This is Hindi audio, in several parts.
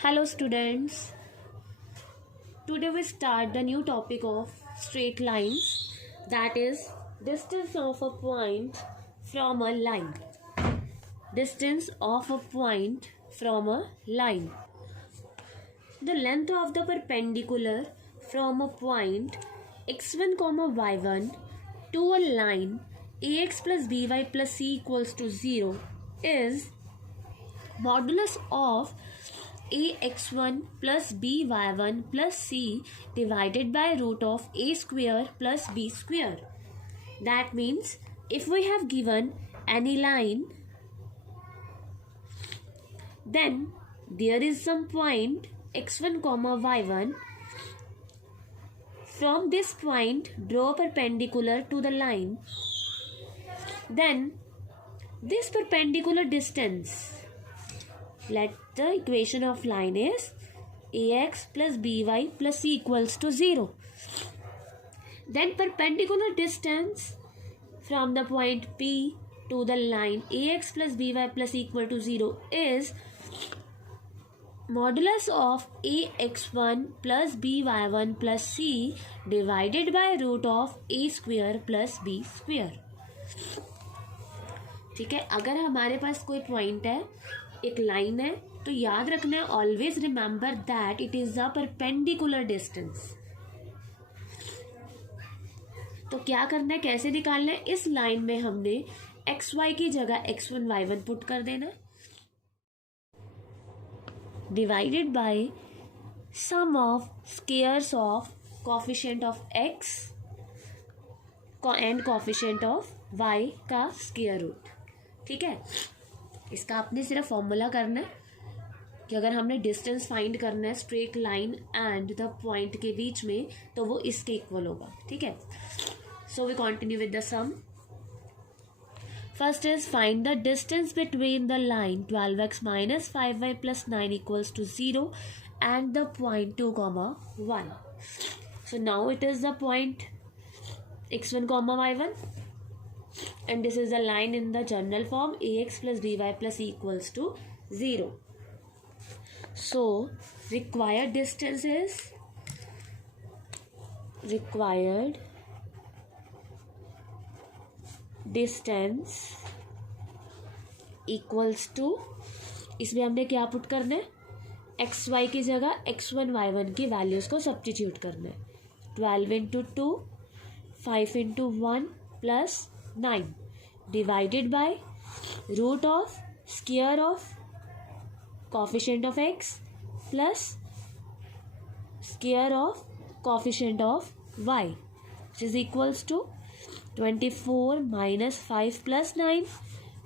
Hello students. Today we start the new topic of straight lines, that is distance of a point from a line. Distance of a point from a line. The length of the perpendicular from a point x1, y1 to a line ax plus by plus c equals to 0 is modulus of ax1 plus by1 plus c divided by root of a square plus b square. That means if we have given any line, then there is some point x1, y1. From this point, draw perpendicular to the line. Then this perpendicular distance, let the equation of line is ax plus by plus c equals to 0. Then perpendicular distance from the point P to the line ax plus by plus c equal to 0 is modulus of ax1 plus by1 plus c divided by root of a square plus b square. ठीक है, अगर हमारे पास कोई पॉइंट है, एक लाइन है, तो याद रखना है, always remember that it is the perpendicular distance. तो क्या करना है, कैसे निकालना है, इस लाइन में हमने एक्स वाई की जगह x1 y1 पुट कर देना, divided by sum of squares of coefficient of x and coefficient of y का स्क्वायर रूट. ठीक है, इसका आपने सिर्फ फॉर्मूला करना है कि अगर हमने डिस्टेंस फाइंड करना है straight line and the point के बीच में, तो वो इसके इक्वल होगा. ठीक है, so we continue with the sum. First is find the distance between the line 12x minus 5y plus 9 equals to 0 and the point 2, 1. So now it is the point x1, y1, and this is the line in the general form ax plus by plus c equals to 0. So required distance is equals to, इसमें हमने क्या पुट करना है, एक्स वाई की जगह x1 y1 की वैल्यूज़ को सब्स्टिट्यूट करना है. 12 into 2, 5 into 1 plus 9 divided by root of square of coefficient of x plus square of coefficient of y, which is equals to 24 minus 5 plus 9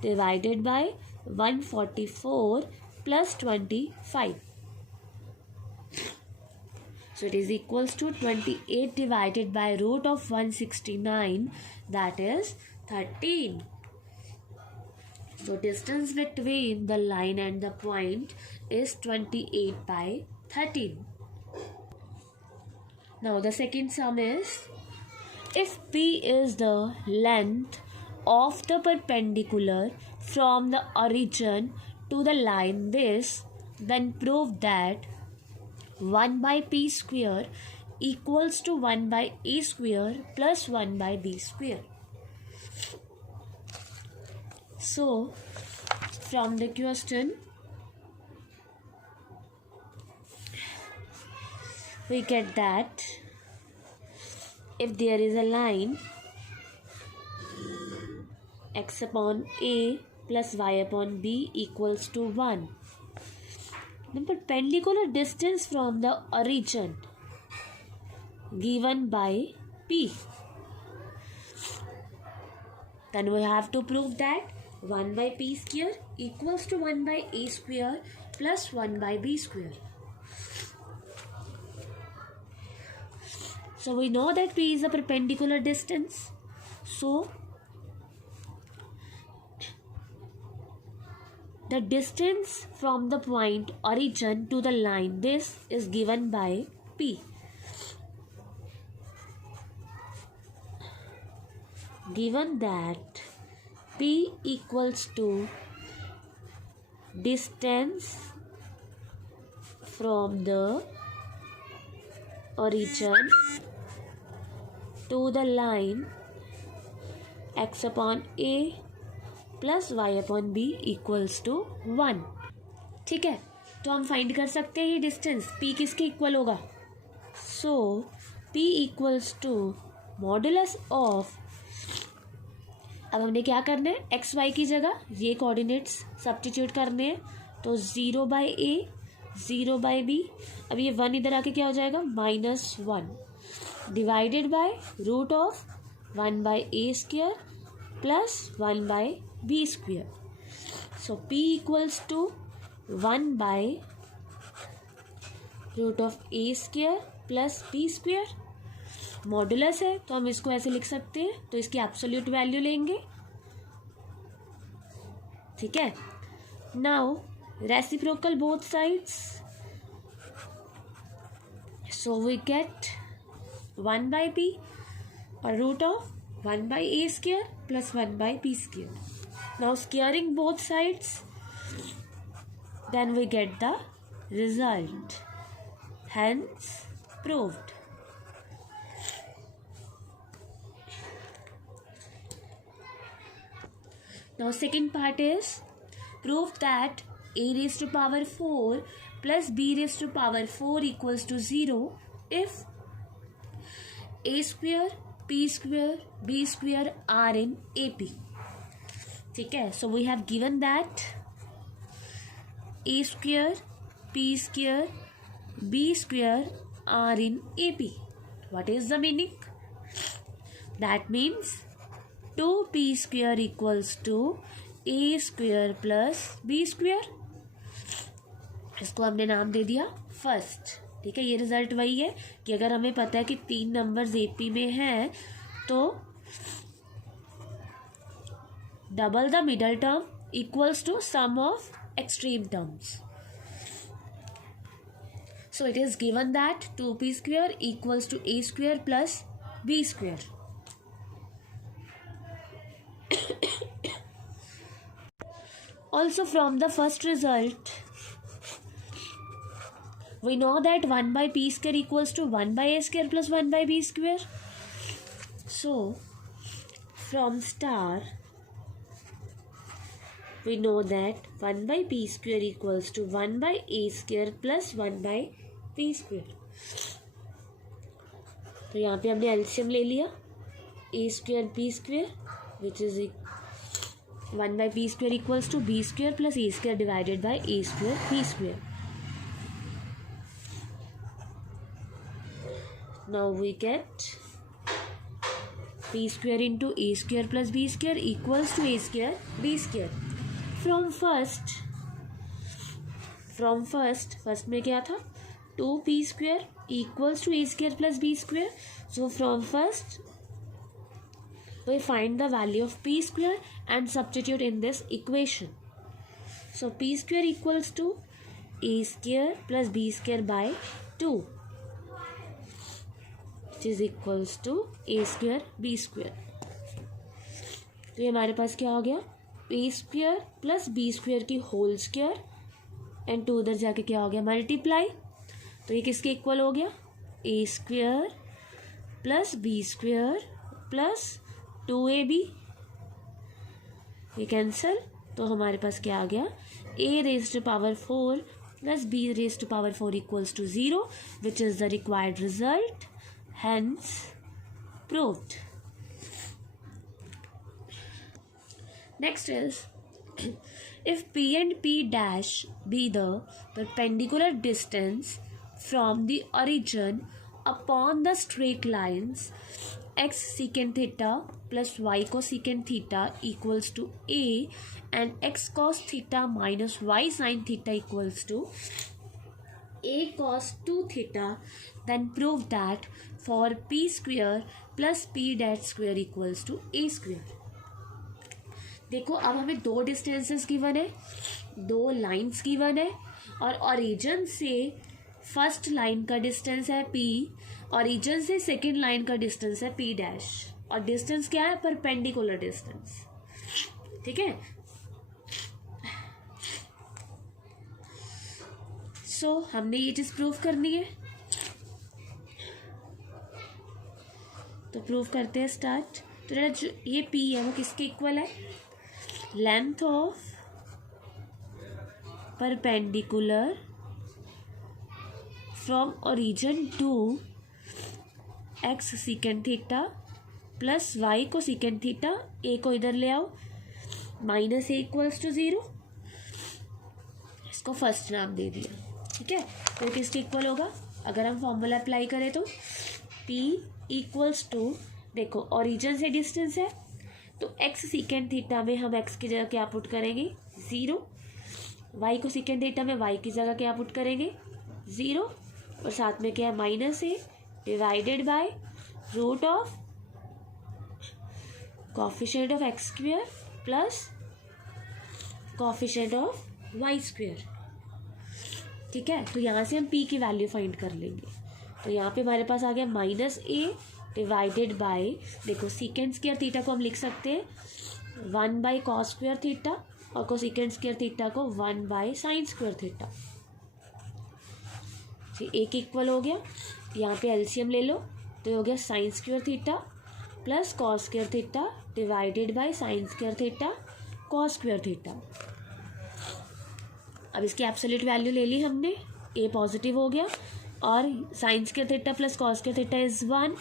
divided by 144 plus 25. So it is equals to 28 divided by root of 169, that is 13. So distance between the line and the point is 28 by 13. Now the second sum is, if P is the length of the perpendicular from the origin to the line this, then prove that 1 by P square equals to 1 by A square plus 1 by B square. So from the question we get that if there is a line x upon a plus y upon b equals to 1, the perpendicular distance from the origin given by P, then we have to prove that 1 by P square equals to 1 by A square plus 1 by B square. So we know that P is a perpendicular distance. So the distance from the point origin to the line this is given by P. Given that P equals to distance from the origin to the line x upon a plus y upon b equals to 1. ठीक है, तो हम फाइंड कर सकते हैं ये डिस्टेंस p किसके इक्वल होगा. So p equals to modulus of, अब हमने क्या करना है, एक्स वाई की जगह ये कोऑर्डिनेट्स सब्स्टिट्यूट करने हैं. तो 0 बाई ए 0 बाई बी, अब ये 1 इधर आके क्या हो जाएगा -1 divided by root of 1 by A square plus 1 by B square. So p equals to 1 by root of a square plus b square. Modulus है तो हम इसको ऐसे लिख सकते हैं, तो इसकी एब्सोल्यूट वैल्यू लेंगे. ठीक है, now reciprocal both sides, so we get 1 by P और root of 1 by A square plus 1 by B square. Now squaring both sides, then we get the result, hence proved. Now second part is prove that a raised to power 4 plus b raised to power 4 equals to 0 if a square, p square, b square are in AP. ठीक है, so we have given that a square, p square, b square are in AP. What is the meaning? That means 2p square equals to a square plus b square. इसको हमने नाम दे दिया फर्स्ट. ठीक है, ये रिजल्ट वही है कि अगर हमें पता है कि 3 नंबर्स AP में हैं तो double the middle term equals to sum of extreme terms. So it is given that 2p square equals to a square plus b square. Also from the first result, we know that 1 by p square equals to 1 by a square plus 1 by b square. So from star, we know that 1 by p square equals to 1 by a square plus 1 by b square. तो यहाँ पे हमने एलसीएम ले लिया, a square b square which is 1 by p square equals to b square plus a square divided by a square b square. Now we get p square into a square plus b square equals to a square b square. From first में क्या था, 2p square equals to a square plus b square. So from first we find the value of p square and substitute in this equation. So p square equals to a square plus b square by 2, which is equals to a square b square. तो ये हमारे पास क्या हो गया, a square plus b square की होल स्क्वायर एंड 2 उधर जाके क्या हो गया मल्टीप्लाई. तो ये किसके इक्वल हो गया, a square plus b square plus 2ab. ये कैंसिल, तो हमारे पास क्या आ गया, a raised to power 4 plus b raised to power 4 equals to 0, which is the required result, hence proved. Next is if p and p dash be the perpendicular distance from the origin upon the straight lines x secant theta plus y cosecant theta equals to a and x cos theta minus y sin theta equals to a cos 2 theta, then prove that for p square plus p dash square equals to a square. देखो अब हमें 2 डिस्टेंसेस गिवन है, 2 लाइंस गिवन है और ओरिजिन से फर्स्ट लाइन का डिस्टेंस है p, ओरिजिन से सेकेंड लाइन का डिस्टेंस है p डैश, और डिस्टेंस क्या है, परपेंडिकुलर डिस्टेंस. ठीक है, सो हमने ये चीज़ प्रूव करनी है, तो प्रूव करते हैं, स्टार्ट। तो जो ये P है वो किसके इक्वल है, length of perpendicular from origin to x secant theta plus y को सीकेंड थीटा, a को इधर ले आओ, माइनस a इक्वल्स टू 0, इसको फर्स्ट नाम दे दिया, ठीक है। तो किसके इक्वल होगा, अगर हम फॉर्मूला अप्लाई करें तो P इक्वल्स टू, देखो ओरिजिन से डिस्टेंस है तो x सीकेंड थीटा में हम x की जगह क्या पुट करेंगे 0, y को सीकेंड थीटा में y की जगह क्या पुट करेंगे 0, और साथ में क्या है minus a divided by root of coefficient of x square plus coefficient of y square, ठीक है। तो यहाँ से हम p की वैल्यू फाइंड कर लेंगे। तो यहाँ पे हमारे पास आ गया माइनस a डिवाइडेड बाय, देखो सीकेंड स्क्वायर थीटा को हम लिख सकते हैं 1 बाई कॉस स्क्वायर थीटा और कोसेकेंड स्क्वायर थीटा को 1 बाई साइन स्क्वायर थीटा, एक इक्वल हो गया। यहाँ पे एलसीएम ले लो तो हो गया sign square theta plus cos square theta divided by sine square theta cos square theta. अब इसकी एब्सोल्यूट वैल्यू ले ली हमने, a पॉजिटिव हो गया और sign square theta plus cos square theta is 1,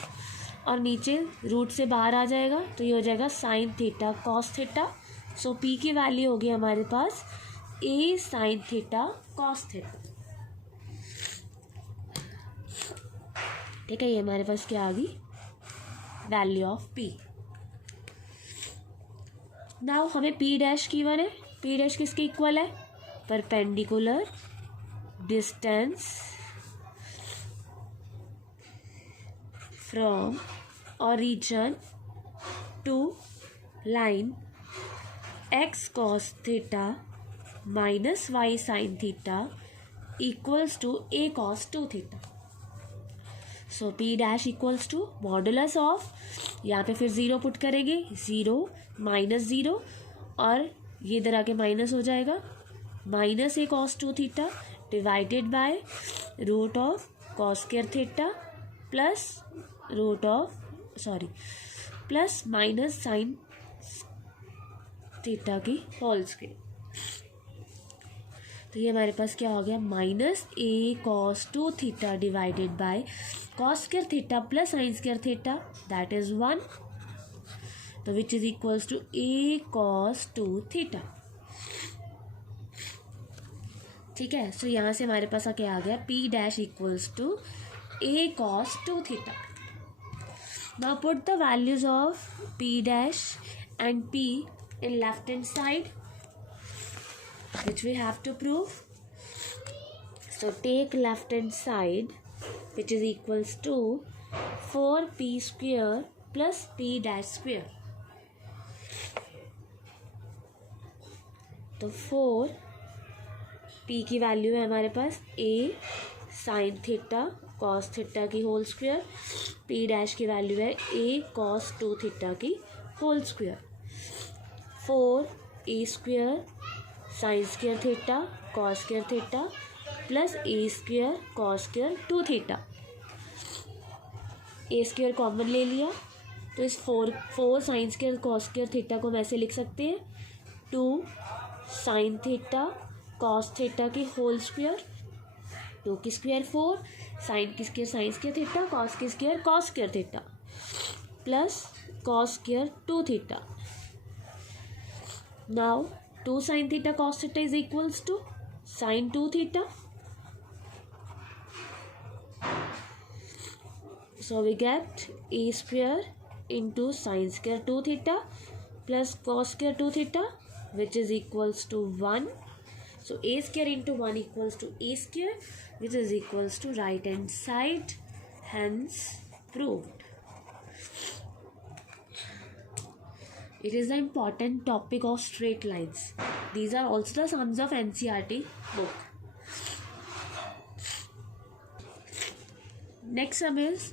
और नीचे रूट से बाहर आ जाएगा तो ये हो जाएगा साइन थीटा कॉस थीटा। सो p की वैल्यू होगी हमारे पास a sine theta cos theta, ठीक है। ये हमारे पास क्या आ गई, वैल्यू ऑफ p। नाउ हमें p डैश की वन है, p डैश किसके इक्वल है, perpendicular distance from origin to line x cos theta minus y sin theta equals to a cos 2 theta. So p dash equals to modulus of, यहाँ पे फिर 0 पुट करेंगे, 0 माइनस 0 और ये इधर आके माइनस हो जाएगा, minus a cos 2 theta divided by root of cos square theta plus root of plus minus sine theta की होल स्क्वायर। तो ये हमारे पास क्या हो गया, minus a cos 2 theta divided by cos square theta plus sine square theta that is 1, तो which is equals to a cos 2 theta, ठीक है। सो यहाँ से हमारे पास क्या आ गया, p dash equals to a cos 2 theta. Now put the values of p dash and p in left hand side, which we have to prove. So take left hand side, which is equals to 4p square plus p dash square. तो 4 p की वैल्यू है हमारे पास a sine theta cos theta की होल स्क्वायर, p डैश की वैल्यू है a cos 2 थीटा की whole square, 4 a square sine square theta cos square theta plus a square cos square 2 theta, a square common ले लिया तो इस 4 sine square cos square theta को हम ऐसे लिख सकते हैं 2 साइन थीटा कॉस थीटा की होल स्क्वायर, 2 की स्क्वायर 4, साइन की square sine square theta, cos की square cos square theta plus cos square 2 theta. Now 2 sine theta cos theta is equals to sine 2 theta, so we get a square into sine square 2 theta plus cos square 2 theta which is equals to 1. So a square into 1 equals to a square, which is equals to right hand side, hence proved. It is the important topic of straight lines. These are also the sums of NCERT book. Next sum is,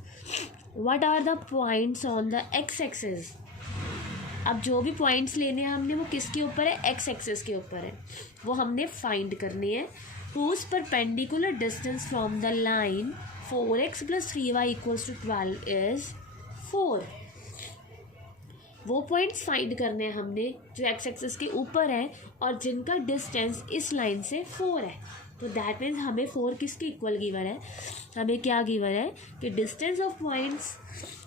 what are the points on the x-axis? अब जो भी पॉइंट्स लेने हैं हमने वो किसके ऊपर है, एक्स एक्सिस के ऊपर है, वो हमने फाइंड करनी है। whose perpendicular distance from the line 4x plus 3y equals to 12 is 4. वो पॉइंट्स फाइंड करने हैं हमने जो एक्स एक्सिस के ऊपर है और जिनका डिस्टेंस इस लाइन से 4 है. तो दैट मीन्स हमें 4 किसके इक्वल गिवन है, हमें क्या गिवन है कि distance of points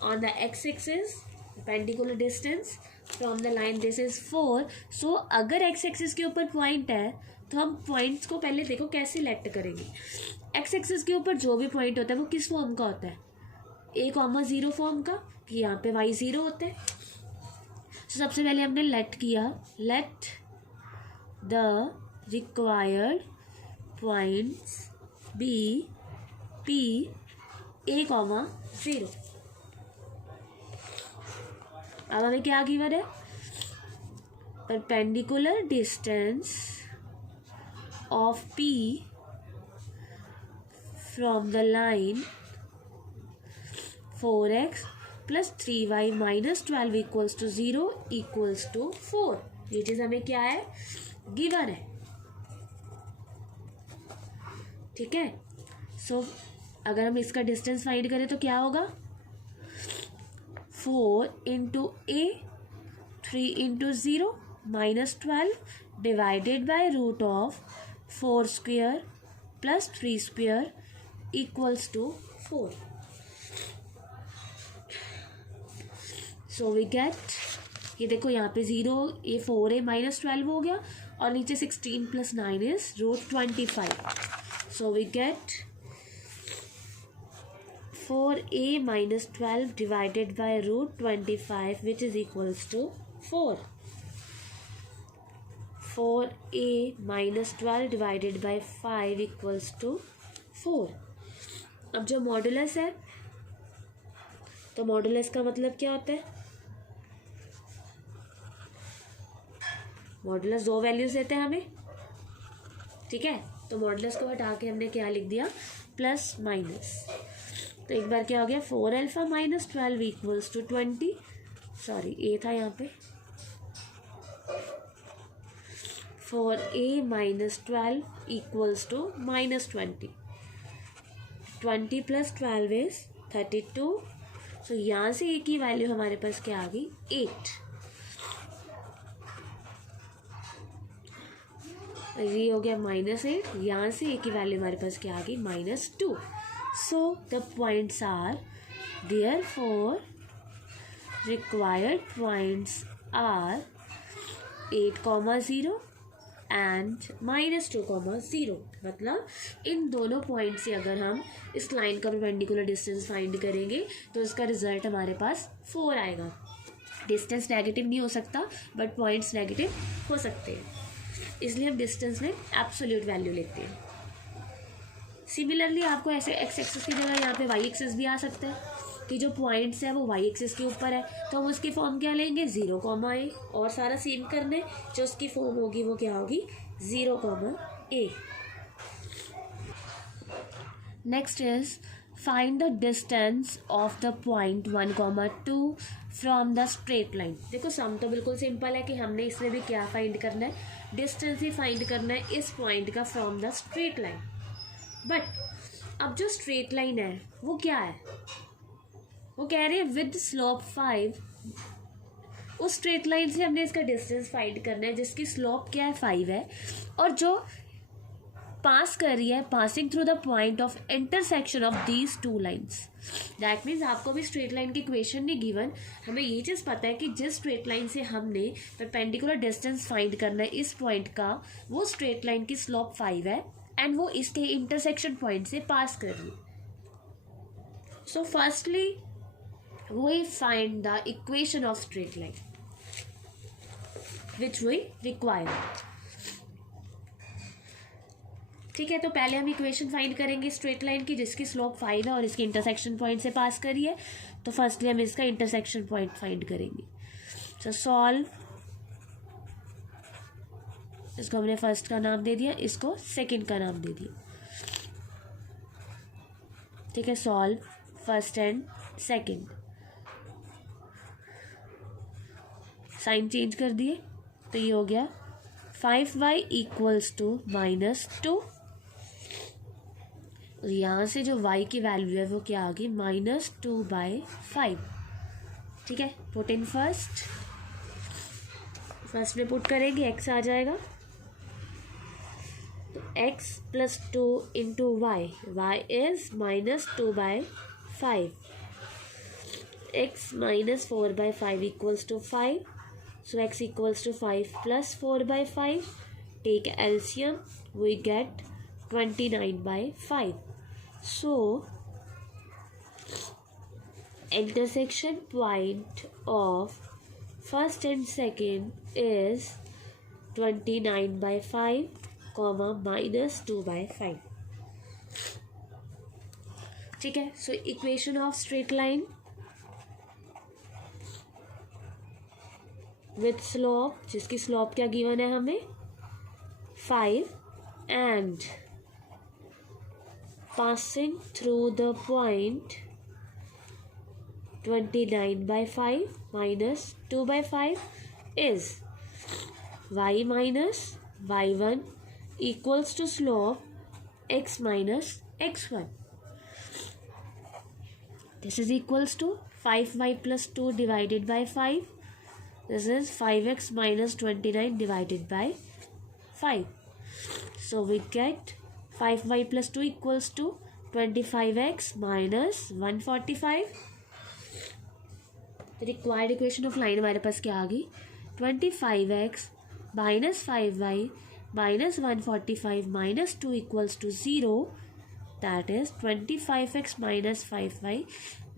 on the x axis perpendicular distance from the line this is 4. सो अगर एक्स एक्सिस के ऊपर पॉइंट है तो हम पॉइंट्स को पहले देखो कैसे सिलेक्ट करेंगे. एक्स एक्सिस के ऊपर जो भी पॉइंट होता है वो किस फॉर्म का होता है, a,0 फॉर्म का, कि यहाँ पे y0 होता है. तो सबसे पहले हमने लेट किया, let the required points be P a,0. अब हमें क्या गिवन है, perpendicular distance of P from the line 4x plus 3y minus 12 equals to 0 equals to 4. ये चीज़ हमें क्या है, गिवन है. ठीक है. सो अगर हम इसका डिस्टेंस फाइंड करें तो क्या होगा, 4 into a 3 into 0 minus 12 divided by root of 4 square plus 3 square equals to 4. So we get, ये देखो यहाँ पे 0, ये 4 है माइनस 12 हो गया और नीचे 16 plus 9 is root 25. So we get 4a minus 12 divided by root 25 which is equals to 4. 4a minus 12 divided by 5 equals to 4. अब जो मॉडुलस है तो मॉडुलस का मतलब क्या होता है, मॉडुलस दो वैल्यूज देते हैं हमें. ठीक है. तो मॉडुलस को हटा के हमने क्या लिख दिया, प्लस माइनस. तो एक बार क्या हो गया, 4 alpha minus 12 equals to 20. Sorry A था यहाँ पे, 4a minus 12 equals to minus 20. 20 plus 12 is 32. So यहाँ से ए की वैल्यू हमारे पास क्या आ गई, 8. ये हो गया -8. यहाँ से ए की वैल्यू हमारे पास क्या आ गई, -2. So the points are, therefore required points are 8,0 and -2,0. मतलब इन दोनों पॉइंट से अगर हम इस लाइन का परपेंडिकुलर डिस्टेंस फाइंड करेंगे तो इसका रिजल्ट हमारे पास 4 आएगा. डिस्टेंस नेगेटिव नहीं हो सकता बट पॉइंट्स नेगेटिव हो सकते हैं, इसलिए हम डिस्टेंस में एब्सोल्यूट वैल्यू लेते हैं. सिमिलरली आपको ऐसे एक्स एक्सिस की जगह यहाँ पे वाई एक्सिस भी आ सकता है कि जो पॉइंट्स है वो वाई एक्सिस के ऊपर है, तो हम उसकी फॉर्म क्या लेंगे, 0,a. और सारा सेम करना है, जो उसकी फॉर्म होगी वो क्या होगी, 0,a. Next is find the distance of the point 1,2 from the straight line. देखो सम तो बिल्कुल सिंपल है कि हमने इसमें भी क्या फाइंड करना है, डिस्टेंस ही फाइंड करना है इस पॉइंट का from the straight line. But अब जो स्ट्रेट लाइन है वो क्या है, वो कह रहे हैं विद स्लोप 5. उस स्ट्रेट लाइन से हमने इसका डिस्टेंस फाइंड करना है जिसकी स्लोप क्या है, 5 है, और जो पास कर रही है, passing through the point of intersection of these two lines. That means आपको भी स्ट्रेट लाइन की इक्वेशन नहीं गिवन, हमें ये चीज़ पता है कि जिस स्ट्रेट लाइन से हमने परपेंडिकुलर डिस्टेंस फाइंड करना है इस पॉइंट का, वो स्ट्रेट लाइन की स्लोप 5 है एंड वो इसके इंटरसेक्शन पॉइंट से पास कर रही है. So firstly we find the equation of straight line which we require. ठीक है. तो पहले हम इक्वेशन फाइंड करेंगे स्ट्रेट लाइन की जिसकी स्लोप 5 है और इसकी इंटरसेक्शन पॉइंट से पास करी है. तो फर्स्टली हम इसका इंटरसेक्शन पॉइंट फाइंड करेंगे. सो सॉल्व, इसको हमने फर्स्ट का नाम दे दिया, इसको सेकंड का नाम दे दिया. ठीक है. Solve first and second, sign change कर दिए तो ये हो गया 5y इक्वल्स टू -2. यहाँ से जो y की वैल्यू है वो क्या आ गई, -2/5। ठीक है, पुट इन फर्स्ट में पुट करेंगे, x आ जाएगा, तो x + 2 into y is -2/5, x -4/5 equals to 5, so x equals to 5 plus 4/5, take LCM, we get 29/5. So intersection point of first and second is 29/5, -2/5. ठीक है, so equation of straight line with slope, जिसकी slope क्या गिवन है हमें 5, and passing through the point 29/5 -2/5 is y minus y1 equals to slope x minus x1. This is equals to 5y plus 2 divided by 5. This is 5x minus 29 divided by 5. So we get 5y plus 2 equals to 25x minus 145. The required equation of line हमारे पास क्या आ गई, 25x minus 5y minus 145 minus 2 equals to 0. That is 25x minus 5y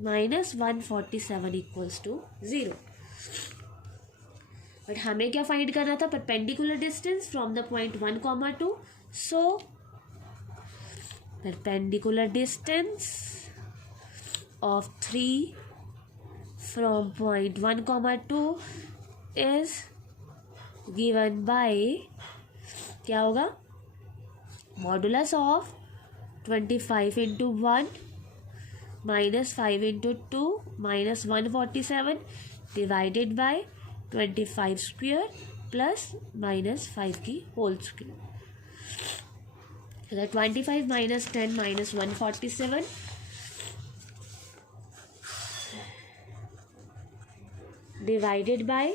minus 147 equals to 0. But हमें क्या फाइंड करना था, perpendicular distance from the point 1, 2. So perpendicular distance of 3 from point 1, 2 is given by, क्या होगा, modulus of 25 into 1 minus 5 into 2 minus 147 divided by 25 square plus -5 की whole square. 25 minus 10 minus 147 divided by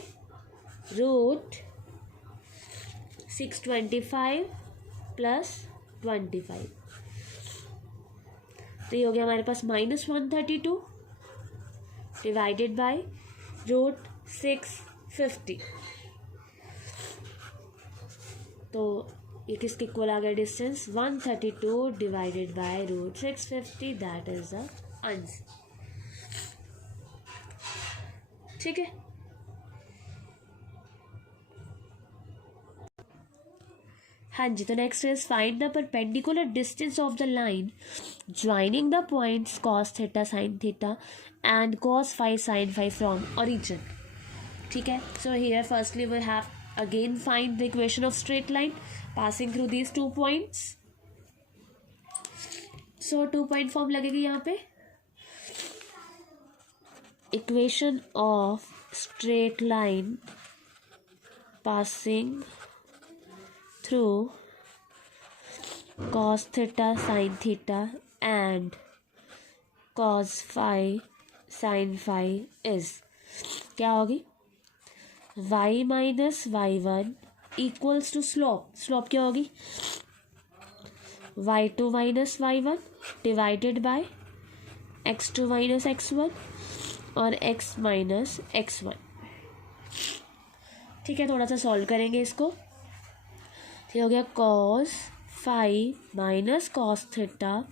root 625 plus 25. तो ये हो गया हमारे पास -132 डिवाइडेड बाय रूट 650. तो ये किसके इक्वल आ गया distance, 132 divided by root 650. That is the answer. ठीक है, हाँ जी. तो next is find the perpendicular distance of the line joining the points cos theta sin theta and cos phi sin phi from origin. ठीक है, so here firstly we have again find the equation of straight line passing through these 2 points. So 2 point form लगेगी यहाँ पे. Equation of straight line passing through cos theta sin theta and cos phi sin phi is क्या होगी, y minus y1 equals to slope क्या होगी, y2 minus y1 divided by x2 minus x1 और x माइनस x1. ठीक है, थोड़ा सा सॉल्व करेंगे इसको. तो हो गया cos phi minus cos theta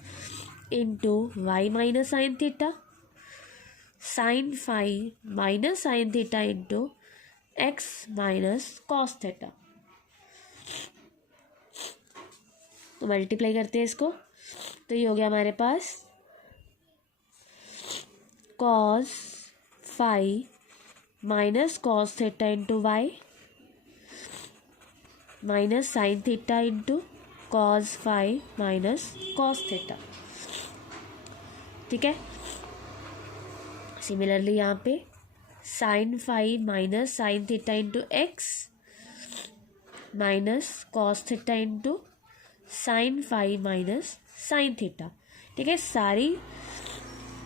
into y minus sine theta, sin phi minus sine theta into x minus cos theta. तो मल्टीप्लाई करते हैं इसको. तो ये हो गया हमारे पास cos phi minus cos theta into y minus sine theta into cos phi minus cos theta. ठीक है, सिमिलरली यहाँ पे sin phi minus sine theta into x minus cos theta into sine phi minus sine theta. ठीक है, सारी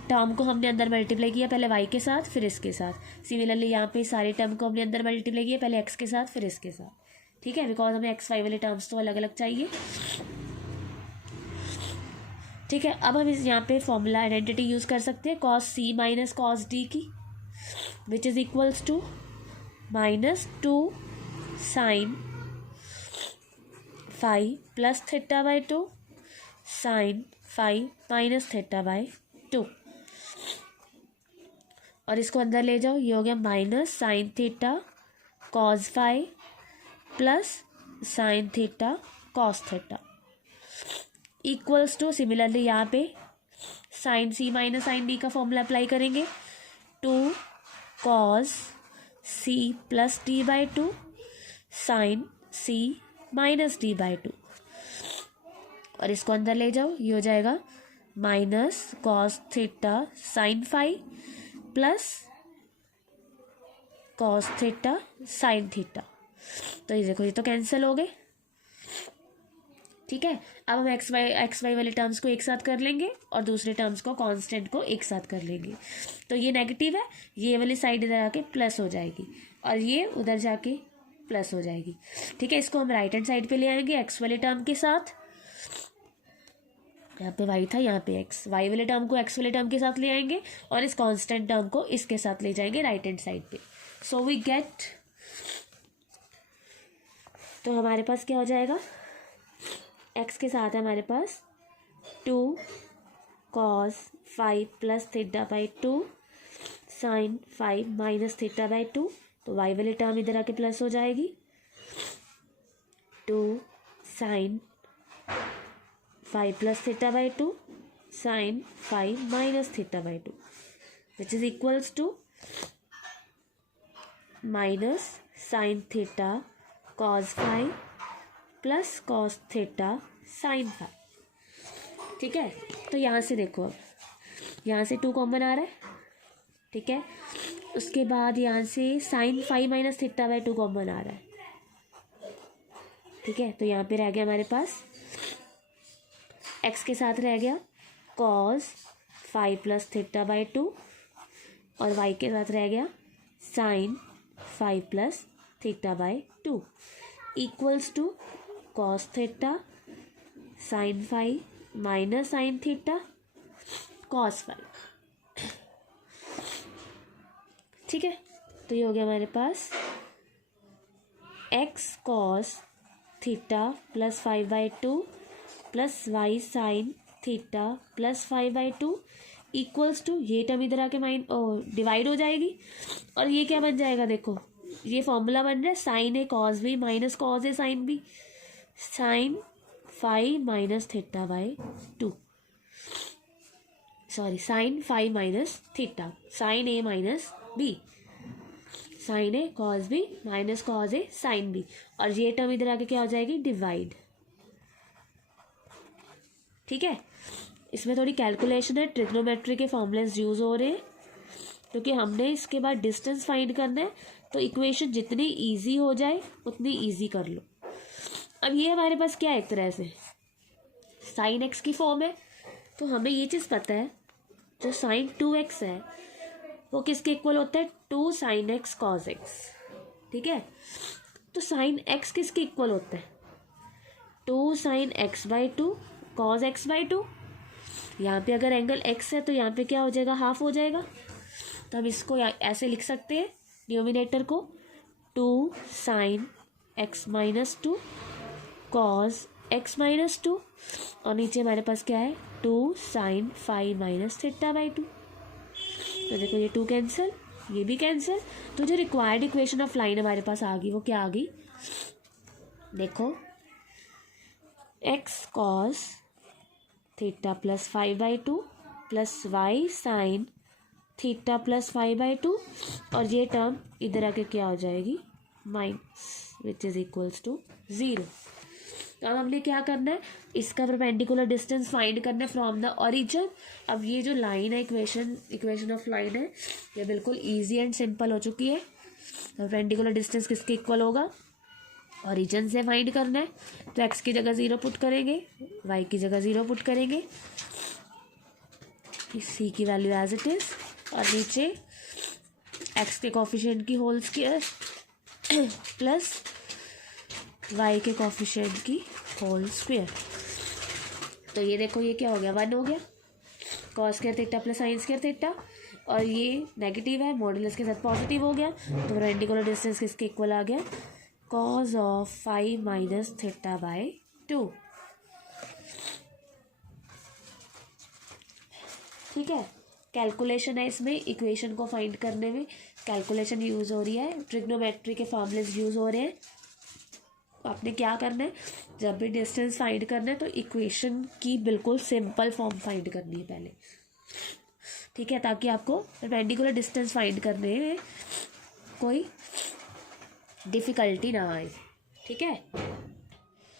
टर्म को हमने अंदर मल्टीप्लाई किया, पहले y के साथ फिर इसके साथ। सिमिलरली यहाँ पे सारी टर्म को हमने अंदर मल्टीप्लाई किया, पहले x के साथ फिर इसके साथ। ठीक है, बिकॉज हमें x y वाले टर्म्स तो अलग अलग चाहिए। ठीक है, अब हम इस यहाँ पे फॉर्मूला आइडेंटिटी यूज़ कर सकते हैं cos c minus cos d की, which is equals to -2 sin phi plus theta by 2 sin phi minus theta by 2। और इसको अंदर ले जाओ, ये हो गया minus sine theta cos phi plus sine theta cos theta equals to, similarly यहाँ पे sine c minus sine d का फॉर्मूला अप्लाई करेंगे, 2 cos c plus d by 2 sine c minus d by 2। और इसको अंदर ले जाओ, ये हो जाएगा minus cos theta sine phi plus cos theta sine theta. तो ये देखो, ये तो कैंसिल हो गए। ठीक है, अब हम एक्स वाई वाले टर्म्स को एक साथ कर लेंगे और दूसरे टर्म्स को कांस्टेंट को एक साथ कर लेंगे। तो ये नेगेटिव है, ये वाली साइड इधर आके प्लस हो जाएगी और ये उधर जाके प्लस हो जाएगी। ठीक है, इसको हम राइट हैंड साइड पे ले आएंगे एक्स वाले टर्म के साथ। यहाँ पे y था, यहाँ पे x, y वाले टर्म को x वाले टर्म के साथ ले आएंगे और इस कांस्टेंट टर्म को इसके साथ ले जाएंगे राइट हैंड साइड पे। सो वी गेट, तो हमारे पास क्या हो जाएगा, x के साथ है हमारे पास 2 cos five plus theta by 2 sine five minus theta by 2। तो y वाले टर्म इधर आके प्लस हो जाएगी, 2 sine 5 plus theta by 2 sine 5 minus theta by 2 which is equals to minus sine theta cos 5 plus cos theta sine 5। ठीक है, तो यहाँ से देखो, अब यहाँ से 2 कॉमन आ रहा है। ठीक है, उसके बाद यहाँ से sine 5 minus theta by 2 common आ रहा है। ठीक है, तो यहाँ पे रह गया हमारे पास x के साथ रह गया cos 5 प्लस थीटा बाई 2 और y के साथ रह गया sine 5 plus theta by 2 equals to cos theta sine 5 minus sine theta cos 5। ठीक है, तो ये हो गया हमारे पास x cos theta plus 5 by 2 plus y sine theta plus 5 by 2 equals to, ये टर्म इधर आके डिवाइड हो जाएगी और ये क्या बन जाएगा, देखो ये फॉर्मूला बन रहा है sine a cos b minus cos a sine b, sine 5 minus theta by 2, sorry sine 5 minus theta, sine a minus b, sine a cos b minus cos a sine b, और ये टर्म इधर आके क्या हो जाएगी, डिवाइड। ठीक है, इसमें थोड़ी कैलकुलेशन है, ट्रिग्नोमेट्री के फॉर्मूलेस यूज़ हो रहे हैं क्योंकि हमने इसके बाद डिस्टेंस फाइंड करना है। तो इक्वेशन जितनी इजी हो जाए उतनी इजी कर लो। अब ये हमारे पास क्या है, एक तरह से साइन एक्स की फॉर्म है, तो हमें ये चीज़ पता है जो साइन 2x है वो किसके इक्वल होता है, 2 साइन एक्स कॉस एक्स। ठीक है, तो साइन एक्स किसके इक्वल होता है, 2 sine x by 2 cos x by 2। यहाँ पे अगर एंगल x है तो यहाँ पे क्या हो जाएगा, हाफ हो जाएगा। तो हम इसको ऐसे लिख सकते हैं, डिनोमिनेटर को 2 sine x minus 2 cos x minus 2 और नीचे हमारे पास क्या है, 2 साइन 5 माइनस थीटा बाई 2। तो देखो ये 2 कैंसिल, ये भी कैंसिल। तो जो रिक्वायर्ड इक्वेशन ऑफ लाइन हमारे पास आ गई वो क्या आ गई, देखो x cos theta plus 5 by 2 plus y sine theta plus 5 by 2 और ये टर्म इधर आके क्या हो जाएगी, minus, which is equals to 0। तो अब हमने क्या करना है, इसका परपेंडिकुलर डिस्टेंस फाइंड करना है फ्रॉम द ओरिजिन। अब ये जो लाइन है, इक्वेशन ऑफ लाइन है, ये बिल्कुल इजी एंड सिंपल हो चुकी है। परपेंडिकुलर डिस्टेंस किसके इक्वल होगा, ओरिजिन से फाइंड करना है। तो x की जगह 0 पुट करेंगे, y की जगह 0 पुट करेंगे, सी की वैल्यू एज इट इज़, और नीचे एक्स के कॉफिशिएंट की होल स्क्वायर प्लस वाई के कॉफिशिएंट की होल स्क्वायर। तो ये देखो ये क्या हो गया, 1 हो गया, cos square theta plus sine square theta, और ये नेगेटिव है, मॉडुलस के साथ पॉजिटिव हो गया, तो परपेंडिकुलर डिस्टेंस किसके इक्वल आ गया, cos of 5 minus theta by 2। ठीक है, कैलकुलेशन है इसमें, इक्वेशन को फाइंड करने में कैलकुलेशन यूज़ हो रही है, ट्रिग्नोमेट्री के फॉर्मूलेस यूज़ हो रहे हैं। आपने क्या करना है, जब भी डिस्टेंस फाइंड करना है तो इक्वेशन की बिल्कुल सिंपल फॉर्म फाइंड करनी है पहले, ठीक है, ताकि आपको परपेंडिकुलर डिस्टेंस फाइंड करने में कोई डिफ़िकल्टी ना आए। ठीक है।